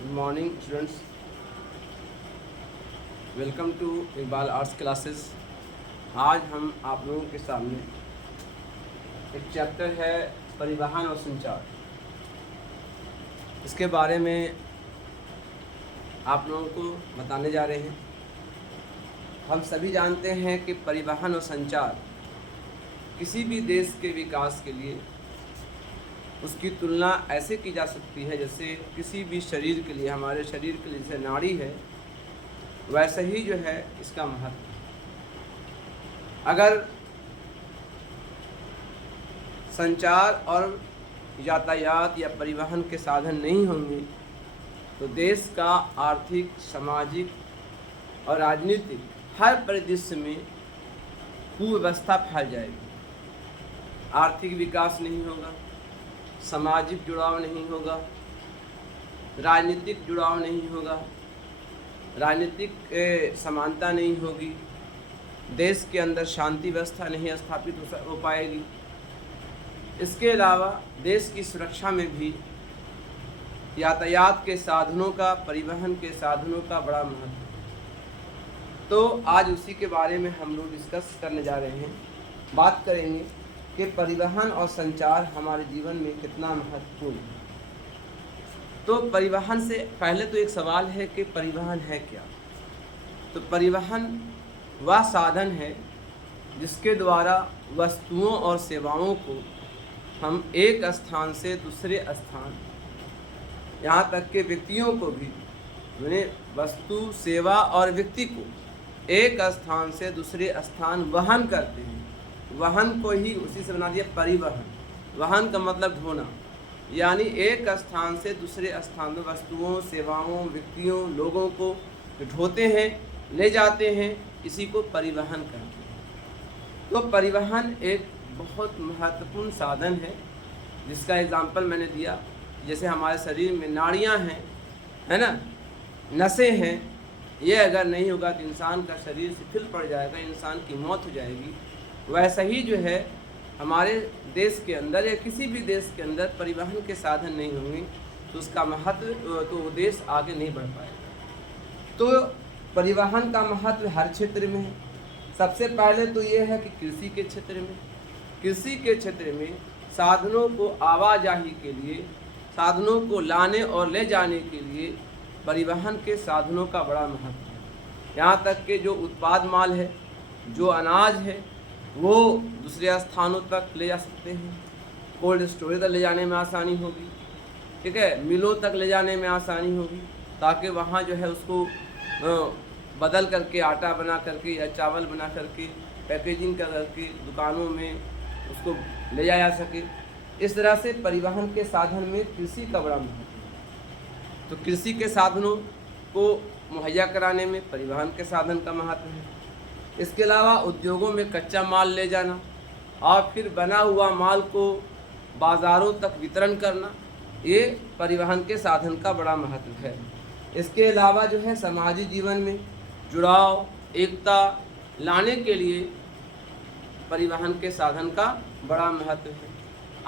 Good morning students, welcome to Iqbal arts classes. आज हम आप लोगों के सामने एक चैप्टर है परिवहन और संचार। इसके बारे में आप लोगों को बताने जा रहे हैं। हम सभी जानते हैं कि परिवहन और संचार किसी भी देश के विकास के लिए उसकी तुलना ऐसे की जा सकती है जैसे किसी भी शरीर के लिए, हमारे शरीर के लिए जैसे नाड़ी है वैसे ही जो है इसका महत्व। अगर संचार और यातायात या परिवहन के साधन नहीं होंगे तो देश का आर्थिक, सामाजिक और राजनीतिक हर परिदृश्य में कुव्यवस्था फैल जाएगी। आर्थिक विकास नहीं होगा, सामाजिक जुड़ाव नहीं होगा, राजनीतिक जुड़ाव नहीं होगा, राजनीतिक समानता नहीं होगी, देश के अंदर शांति व्यवस्था नहीं स्थापित हो पाएगी। इसके अलावा देश की सुरक्षा में भी यातायात के साधनों का, परिवहन के साधनों का बड़ा महत्व है। तो आज उसी के बारे में हम लोग डिस्कस करने जा रहे हैं। बात करेंगे कि परिवहन और संचार हमारे जीवन में कितना महत्वपूर्ण है। तो परिवहन से पहले तो एक सवाल है कि परिवहन है क्या। तो परिवहन वह साधन है जिसके द्वारा वस्तुओं और सेवाओं को हम एक स्थान से दूसरे स्थान, यहाँ तक के व्यक्तियों को भी, मैंने वस्तु, सेवा और व्यक्ति को एक स्थान से दूसरे स्थान वहन करते हैं। वहन को ही उसी से बना दिया परिवहन। वहन का मतलब ढोना, यानी एक स्थान से दूसरे स्थान में वस्तुओं, सेवाओं, व्यक्तियों, लोगों को ढोते हैं, ले जाते हैं, इसी को परिवहन कहते हैं। तो परिवहन एक बहुत महत्वपूर्ण साधन है जिसका एग्जाम्पल मैंने दिया। जैसे हमारे शरीर में नाड़ियाँ हैं, है ना, नसें हैं, ये अगर नहीं होगा तो इंसान का शरीर शिथिल पड़ जाएगा, इंसान की मौत हो जाएगी। वैसा ही जो है हमारे देश के अंदर या किसी भी देश के अंदर परिवहन के साधन नहीं होंगे तो उसका महत्व, तो वो देश आगे नहीं बढ़ पाएगा। तो परिवहन का महत्व हर क्षेत्र में है। सबसे पहले तो ये है कि कृषि के क्षेत्र में, कृषि के क्षेत्र में साधनों को आवाजाही के लिए, साधनों को लाने और ले जाने के लिए परिवहन के साधनों का बड़ा महत्व है। यहाँ तक कि जो उत्पाद माल है, जो अनाज है, वो दूसरे स्थानों तक ले जा सकते हैं। कोल्ड स्टोरेज तक ले जाने में आसानी होगी, ठीक है, मिलों तक ले जाने में आसानी होगी, ताकि वहाँ जो है उसको बदल करके आटा बना करके या चावल बना करके पैकेजिंग करके दुकानों में उसको ले जाया जा सके। इस तरह से परिवहन के साधन में कृषि का बड़ा महत्व है। तो कृषि के साधनों को मुहैया कराने में परिवहन के साधन का महत्व है। इसके अलावा उद्योगों में कच्चा माल ले जाना और फिर बना हुआ माल को बाज़ारों तक वितरण करना, ये परिवहन के साधन का बड़ा महत्व है। इसके अलावा जो है समाजी जीवन में जुड़ाव, एकता लाने के लिए परिवहन के साधन का बड़ा महत्व है।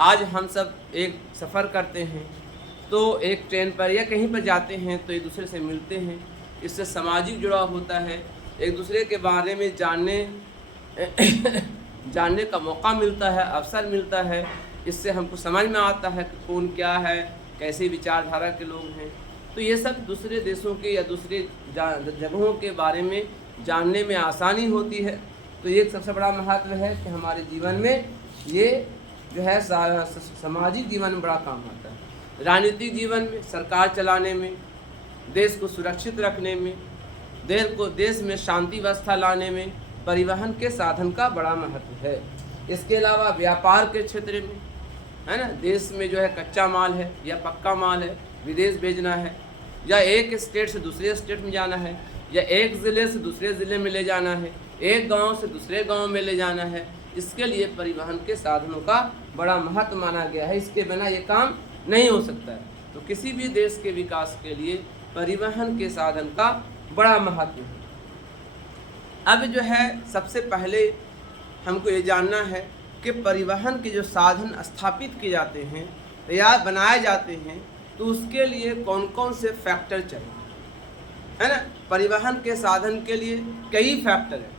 आज हम सब एक सफ़र करते हैं तो एक ट्रेन पर या कहीं पर जाते हैं तो एक दूसरे से मिलते हैं, इससे सामाजिक जुड़ाव होता है, एक दूसरे के बारे में जानने का मौका मिलता है, अवसर मिलता है। इससे हमको समझ में आता है कि कौन क्या है, कैसी विचारधारा के लोग हैं। तो ये सब दूसरे देशों के या दूसरे जगहों के बारे में जानने में आसानी होती है। तो ये सबसे बड़ा महत्व है कि हमारे जीवन में ये जो है सामाजिक जीवन में बड़ा काम आता है। राजनीतिक जीवन में, सरकार चलाने में, देश को सुरक्षित रखने में, देश में शांति व्यवस्था लाने में परिवहन के साधन का बड़ा महत्व है। इसके अलावा व्यापार के क्षेत्र में, है ना, देश में जो है कच्चा माल है या पक्का माल है, विदेश भेजना है, या एक स्टेट से दूसरे स्टेट में जाना है, या एक ज़िले से दूसरे ज़िले में ले जाना है, एक गांव से दूसरे गांव में ले जाना है, इसके लिए परिवहन के साधनों का बड़ा महत्व माना गया है। इसके बिना ये काम नहीं हो सकता है। तो किसी भी देश के विकास के लिए परिवहन के साधन का बड़ा महत्व है। अब जो है सबसे पहले हमको ये जानना है कि परिवहन के जो साधन स्थापित किए जाते हैं या बनाए जाते हैं, तो उसके लिए कौन कौन से फैक्टर चाहिए, है ना। परिवहन के साधन के लिए कई फैक्टर हैं,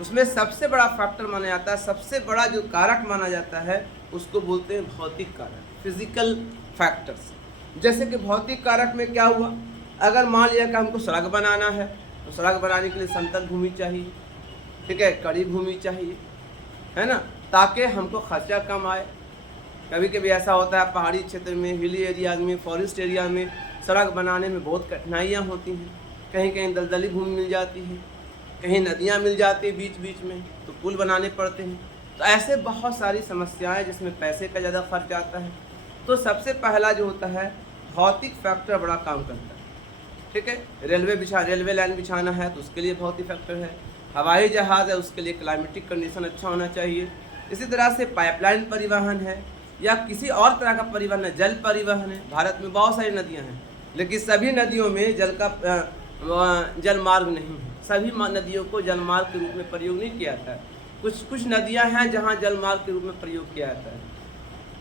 उसमें सबसे बड़ा फैक्टर माना जाता है, सबसे बड़ा जो कारक माना जाता है उसको बोलते हैं भौतिक कारक, फिजिकल फैक्टर्स। जैसे कि भौतिक कारक में क्या हुआ, अगर मान लिया कि हमको सड़क बनाना है तो सड़क बनाने के लिए समतल भूमि चाहिए, ठीक है, कड़ी भूमि चाहिए, है ना, ताकि हमको खर्चा कम आए। कभी कभी ऐसा होता है पहाड़ी क्षेत्र में, हिली एरिया में, फॉरेस्ट एरिया में सड़क बनाने में बहुत कठिनाइयाँ होती हैं। कहीं कहीं दलदली भूमि मिल जाती है, कहीं नदियाँ मिल जाती हैं बीच बीच में, तो पुल बनाने पड़ते हैं। तो ऐसे बहुत सारी समस्याएं जिसमें पैसे का ज़्यादा खर्च आता है। तो सबसे पहला जो होता है भौतिक फैक्टर बड़ा काम करता है, ठीक है। रेलवे लाइन बिछाना है तो उसके लिए भौतिक फैक्टर है। हवाई जहाज़ है उसके लिए क्लाइमेटिक कंडीशन अच्छा होना चाहिए। इसी तरह से पाइपलाइन परिवहन है या किसी और तरह का परिवहन है, जल परिवहन है। भारत में बहुत सारी नदियाँ हैं, लेकिन सभी नदियों में जल मार्ग नहीं है, सभी नदियों को जल मार्ग के रूप में प्रयोग नहीं किया जाता है। कुछ नदियां हैं जहां जल मार्ग के रूप में प्रयोग किया जाता है,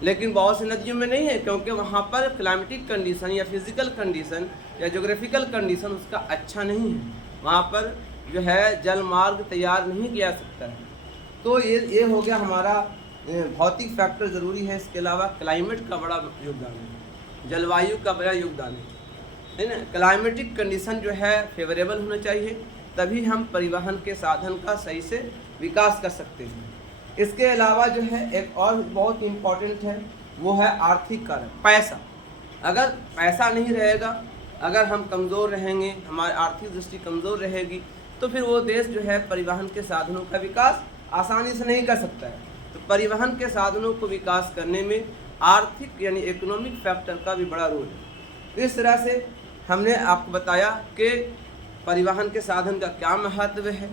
लेकिन बहुत सी नदियों में नहीं है, क्योंकि वहां पर क्लाइमेटिक कंडीशन या फिजिकल कंडीशन या ज्योग्राफिकल कंडीशन उसका अच्छा नहीं है, वहां पर जो है जल मार्ग तैयार नहीं किया जा सकता है। तो ये हो गया हमारा भौतिक फैक्टर ज़रूरी है। इसके अलावा क्लाइमेट का बड़ा योगदान है, जलवायु का बड़ा योगदान है ना। क्लाइमेटिक कंडीशन जो है फेवरेबल होना चाहिए, तभी हम परिवहन के साधन का सही से विकास कर सकते हैं। इसके अलावा जो है एक और बहुत इम्पॉर्टेंट है, वो है आर्थिक कारक, पैसा। अगर पैसा नहीं रहेगा, अगर हम कमज़ोर रहेंगे, हमारी आर्थिक दृष्टि कमज़ोर रहेगी, तो फिर वो देश जो है परिवहन के साधनों का विकास आसानी से नहीं कर सकता है। तो परिवहन के साधनों को विकास करने में आर्थिक यानी इकोनॉमिक फैक्टर का भी बड़ा रोल है। इस तरह से हमने आपको बताया कि परिवहन के साधन का क्या महत्व है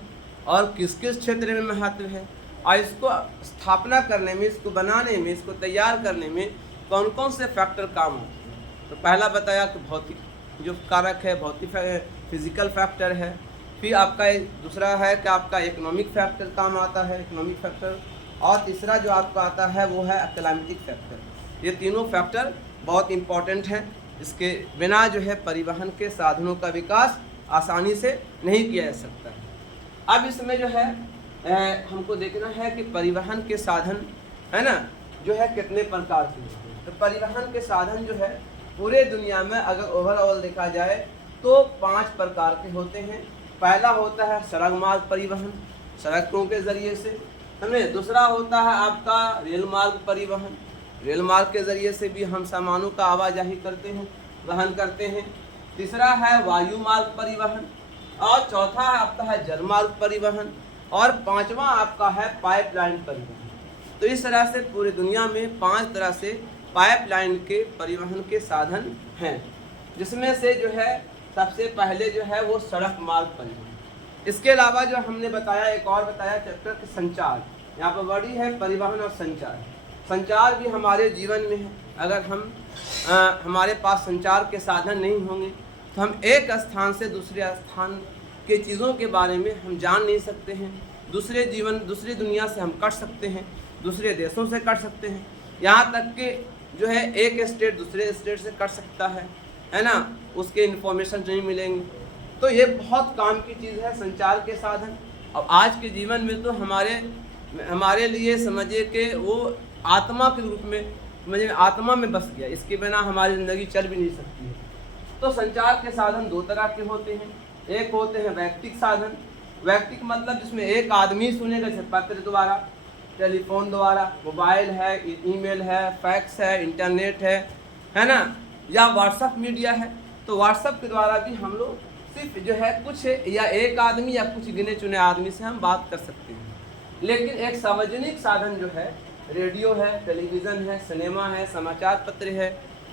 और किस किस क्षेत्र में महत्व है, और इसको स्थापना करने में, इसको बनाने में, इसको तैयार करने में कौन कौन से फैक्टर काम आते हैं। तो पहला बताया कि भौतिक जो कारक है, भौतिक फिजिकल फैक्टर है। फिर आपका दूसरा है कि आपका इकोनॉमिक फैक्टर काम आता है, इकोनॉमिक फैक्टर। और तीसरा जो आपका आता है वो है क्लाइमेटिक फैक्टर। ये तीनों फैक्टर बहुत इम्पॉर्टेंट हैं, इसके बिना जो है परिवहन के साधनों का विकास आसानी से नहीं किया जा सकता है। अब इसमें जो है हमको देखना है कि परिवहन के साधन है ना जो है कितने प्रकार के होते हैं। तो परिवहन के साधन जो है पूरे दुनिया में अगर ओवरऑल देखा जाए तो 5 प्रकार के होते हैं। पहला होता है सड़क मार्ग परिवहन, सड़कों के ज़रिए से, समझे। दूसरा होता है आपका रेल मार्ग परिवहन, रेल मार्ग के ज़रिए से भी हम सामानों का आवाजाही करते हैं, वहन करते हैं। तीसरा है वायु मार्ग परिवहन, और चौथा है आपका है जल मार्ग परिवहन, और पांचवा आपका है पाइपलाइन परिवहन। तो इस तरह से पूरी दुनिया में 5 तरह से पाइपलाइन के परिवहन के साधन हैं, जिसमें से जो है सबसे पहले जो है वो सड़क मार्ग परिवहन। इसके अलावा जो हमने बताया, एक और बताया चैप्टर के संचार, यहाँ पर बड़ी है परिवहन और संचार। संचार भी हमारे जीवन में है। अगर हम हमारे पास संचार के साधन नहीं होंगे तो हम एक स्थान से दूसरे स्थान के चीज़ों के बारे में हम जान नहीं सकते हैं। दूसरी दुनिया से हम कट सकते हैं, दूसरे देशों से कट सकते हैं, यहाँ तक कि जो है एक स्टेट दूसरे स्टेट से कट सकता है ना, उसके इन्फॉर्मेशन नहीं मिलेंगे। तो ये बहुत काम की चीज़ है संचार के साधन। अब आज के जीवन में तो हमारे लिए समझिए कि वो आत्मा के रूप में, समझिए आत्मा में बस गया, इसके बिना हमारी ज़िंदगी चल भी नहीं सकती है। तो संचार के साधन 2 तरह के होते हैं। एक होते हैं वैयक्तिक साधन, वैयक्तिक मतलब जिसमें एक आदमी सुनेगा, जैसे पत्र द्वारा, टेलीफोन द्वारा, मोबाइल है, ईमेल है, फैक्स है, इंटरनेट है ना, या व्हाट्सएप मीडिया है। तो व्हाट्सएप के द्वारा भी हम लोग सिर्फ जो है कुछ या एक आदमी या कुछ गिने चुने आदमी से हम बात कर सकते हैं। लेकिन एक सार्वजनिक साधन जो है रेडियो है, टेलीविज़न है, सिनेमा है, समाचार पत्र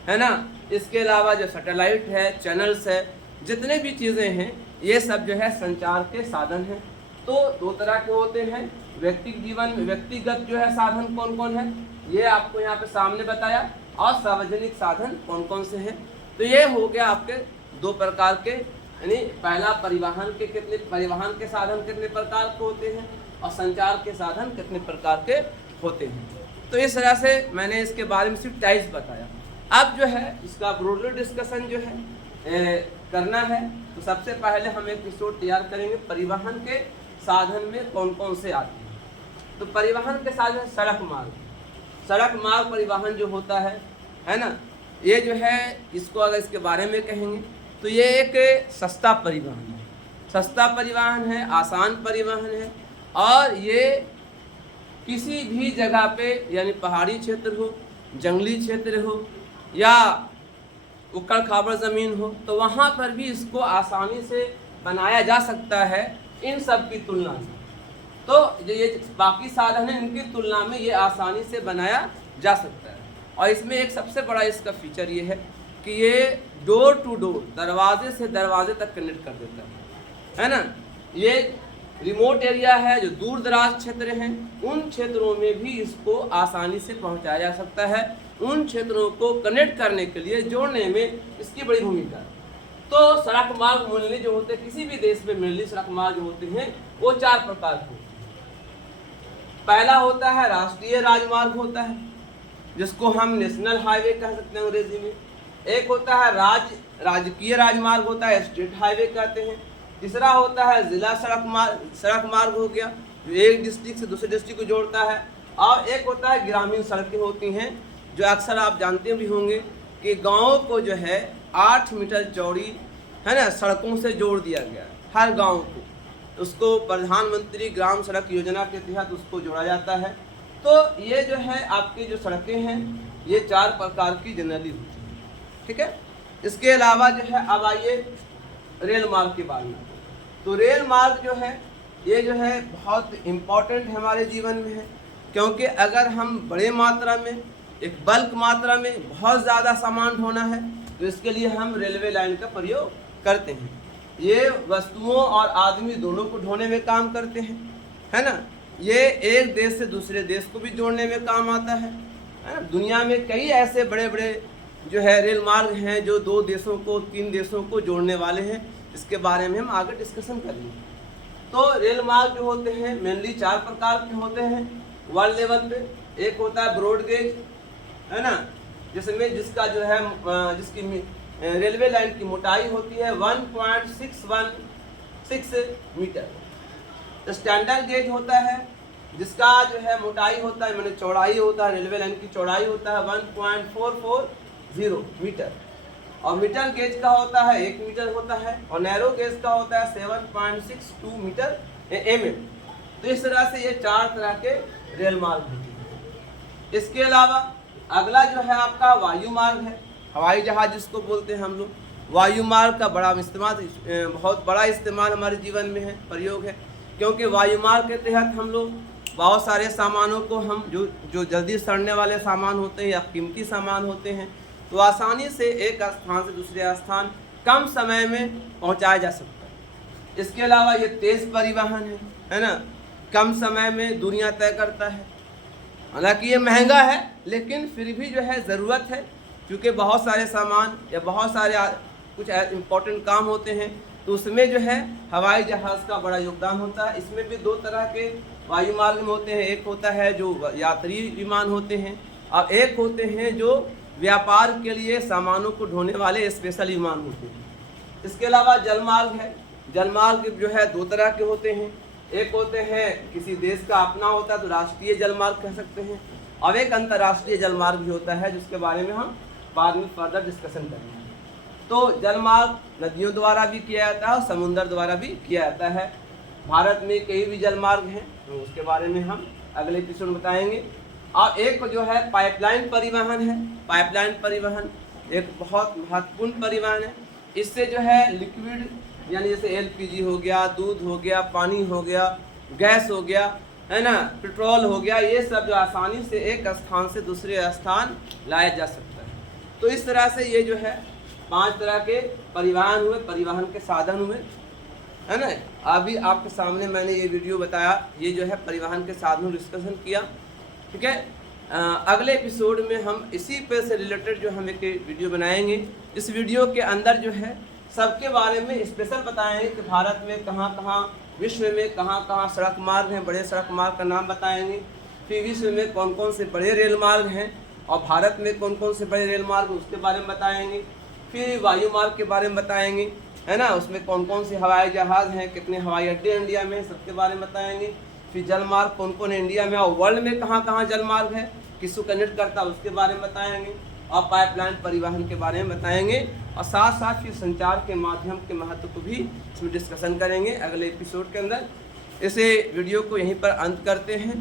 है ना, इसके अलावा जो सैटेलाइट है, चैनल्स है, जितने भी चीज़ें हैं ये सब जो है संचार के साधन हैं। तो 2 तरह के होते हैं। व्यक्तिगत जो है साधन कौन कौन है ये आपको यहाँ पे सामने बताया, और सार्वजनिक साधन कौन कौन से हैं। तो ये हो गया आपके 2 प्रकार के, यानी पहला परिवहन के साधन कितने प्रकार के होते हैं और संचार के साधन कितने प्रकार के होते हैं। तो इस तरह से मैंने इसके बारे में सिर्फ टाइप्स बताया। अब जो है इसका ब्रॉडली डिस्कशन जो है करना है, तो सबसे पहले हम एक एपिसोड तैयार करेंगे परिवहन के साधन में कौन कौन से आते हैं। तो परिवहन के साधन सड़क मार्ग परिवहन जो होता है ना, ये जो है इसको अगर इसके बारे में कहेंगे तो ये एक सस्ता परिवहन है, आसान परिवहन है, और ये किसी भी जगह पे यानी पहाड़ी क्षेत्र हो, जंगली क्षेत्र हो या उकड़ खाबड़ ज़मीन हो, तो वहाँ पर भी इसको आसानी से बनाया जा सकता है इन सब की तुलना में। तो जो ये बाकी साधन हैं इनकी तुलना में ये आसानी से बनाया जा सकता है। और इसमें एक सबसे बड़ा इसका फीचर ये है कि ये डोर टू डोर, दरवाजे से दरवाजे तक कनेक्ट कर देता है ना। ये रिमोट एरिया है, जो दूर दराज क्षेत्र हैं, उन क्षेत्रों में भी इसको आसानी से पहुंचाया जा सकता है। उन क्षेत्रों को कनेक्ट करने के लिए, जोड़ने में इसकी बड़ी भूमिका है। तो सड़क मार्ग मूल्य जो होते हैं किसी भी देश में, मेनली सड़क मार्ग जो होते हैं वो 4 प्रकार के होते हैं। पहला होता है राष्ट्रीय राजमार्ग होता है, जिसको हम नेशनल हाईवे कह सकते हैं अंग्रेजी में। एक होता है राजकीय राजमार्ग होता है, स्टेट हाईवे कहते हैं। तीसरा होता है जिला सड़क मार्ग हो गया, जो एक डिस्ट्रिक्ट से दूसरे डिस्ट्रिक्ट को जोड़ता है। और एक होता है ग्रामीण सड़कें होती हैं, जो अक्सर आप जानते भी होंगे कि गाँव को जो है 8 मीटर चौड़ी है ना सड़कों से जोड़ दिया गया है, हर गाँव को। उसको प्रधानमंत्री ग्राम सड़क योजना के तहत उसको जोड़ा जाता है। तो ये जो है आपकी जो सड़कें हैं ये 4 प्रकार की जनरली होती हैं, ठीक है। इसके अलावा जो है अब आइए रेल मार्ग के बारे में। तो रेल मार्ग जो है ये जो है बहुत इम्पोर्टेंट हमारे जीवन में है, क्योंकि अगर हम बड़े मात्रा में, एक बल्क मात्रा में बहुत ज़्यादा सामान ढोना है तो इसके लिए हम रेलवे लाइन का प्रयोग करते हैं। ये वस्तुओं और आदमी दोनों को ढोने में काम करते हैं, है ना। ये एक देश से दूसरे देश को भी जोड़ने में काम आता है ना। दुनिया में कई ऐसे बड़े बड़े जो है रेल मार्ग हैं जो 2 देशों को, 3 देशों को जोड़ने वाले हैं। इसके बारे में हम आगे डिस्कशन करेंगे। तो रेल मार्ग जो होते हैं मेनली 4 प्रकार के होते हैं वर्ल्ड लेवल पे। एक होता है ब्रॉड गेज, है ना, जिसमें जिसका जो है जिसकी रेलवे लाइन की मोटाई होती है 1.616 मीटर। स्टैंडर्ड गेज होता है जिसका जो है मोटाई होता है, मैंने चौड़ाई होता है, रेलवे लाइन की चौड़ाई होता है 1.440 मीटर। और मीटर गेज का होता है 1 मीटर होता है, और नैरो गेज का होता है 7.62 मीटर mm। तो इस तरह से ये 4 तरह के रेल मार्ग होते हैं। इसके अलावा अगला जो है आपका वायु मार्ग है, हवाई जहाज जिसको बोलते हैं हम लोग। वायु मार्ग का बड़ा इस्तेमाल, बहुत बड़ा इस्तेमाल हमारे जीवन में है, प्रयोग है, क्योंकि वायु मार्ग के तहत हम लोग बहुत सारे सामानों को हम जो जल्दी सड़ने वाले सामान होते हैं या कीमती सामान होते हैं, तो आसानी से एक स्थान से दूसरे स्थान कम समय में पहुंचाया जा सकता है। इसके अलावा ये तेज़ परिवहन है ना, कम समय में दूरियां तय करता है। हालांकि ये महंगा है, लेकिन फिर भी जो है ज़रूरत है, क्योंकि बहुत सारे सामान या बहुत सारे कुछ इम्पोर्टेंट काम होते हैं, तो उसमें जो है हवाई जहाज़ का बड़ा योगदान होता है। इसमें भी 2 तरह के वायु मार्ग में होते हैं, एक होता है जो यात्री विमान होते हैं, और एक होते हैं जो व्यापार के लिए सामानों को ढोने वाले स्पेशल विमान होते हैं। इसके अलावा जल मार्ग है। जल मार्ग जो है 2 तरह के होते हैं, एक होते हैं किसी देश का अपना होता है तो राष्ट्रीय जल मार्ग कह सकते हैं, और एक अंतर्राष्ट्रीय जल मार्ग भी होता है, जिसके बारे में हम बाद में फर्दर डिस्कशन करेंगे। तो जल मार्ग नदियों द्वारा भी किया जाता है और समुद्र द्वारा भी किया जाता है। भारत में कई भी जल मार्ग हैं, तो उसके बारे में हम अगले एपिसोड में बताएंगे। और एक जो है पाइपलाइन परिवहन है। पाइपलाइन परिवहन एक बहुत महत्वपूर्ण परिवहन है। इससे जो है लिक्विड यानी जैसे LPG हो गया, दूध हो गया, पानी हो गया, गैस हो गया, है ना, पेट्रोल हो गया, ये सब जो आसानी से एक स्थान से दूसरे स्थान लाया जा सकता है। तो इस तरह से ये जो है 5 तरह के परिवहन हुए, परिवहन के साधन हुए, है ना। अभी आपके सामने मैंने ये वीडियो बताया, ये जो है परिवहन के साधनों डिस्कशन किया, ठीक है। अगले एपिसोड में हम इसी पे से रिलेटेड जो हम एक वीडियो बनाएंगे। इस वीडियो के अंदर जो है सबके बारे में स्पेशल बताएंगे कि भारत में कहाँ कहाँ, विश्व में कहाँ कहाँ सड़क मार्ग हैं, बड़े सड़क मार्ग का नाम बताएंगे। फिर विश्व में कौन कौन से बड़े रेल मार्ग हैं, और भारत में कौन कौन से बड़े रेल मार्ग उसके बारे में बताएंगे। फिर वायु मार्ग के बारे में बताएंगे, है ना, उसमें कौन कौन से हवाई जहाज़ हैं, कितने हवाई अड्डे इंडिया में, सबके बारे में बताएंगे। फिर जल मार्ग कौन कौन इंडिया में और वर्ल्ड में कहाँ कहाँ जल मार्ग है, किसको कनेक्ट करता है उसके बारे में बताएंगे। और पाइपलाइन परिवहन के बारे में बताएंगे। और साथ साथ फिर संचार के माध्यम के महत्व को भी इसमें डिस्कशन करेंगे अगले एपिसोड के अंदर। इसे वीडियो को यहीं पर अंत करते हैं,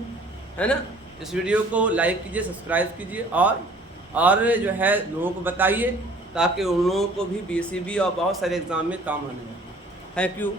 है ना। इस वीडियो को लाइक कीजिए, सब्सक्राइब कीजिए और जो है लोगों को बताइए, ताकि उन लोगों को भी BCB और बहुत सारे एग्ज़ाम में काम आने लगे। Thank you.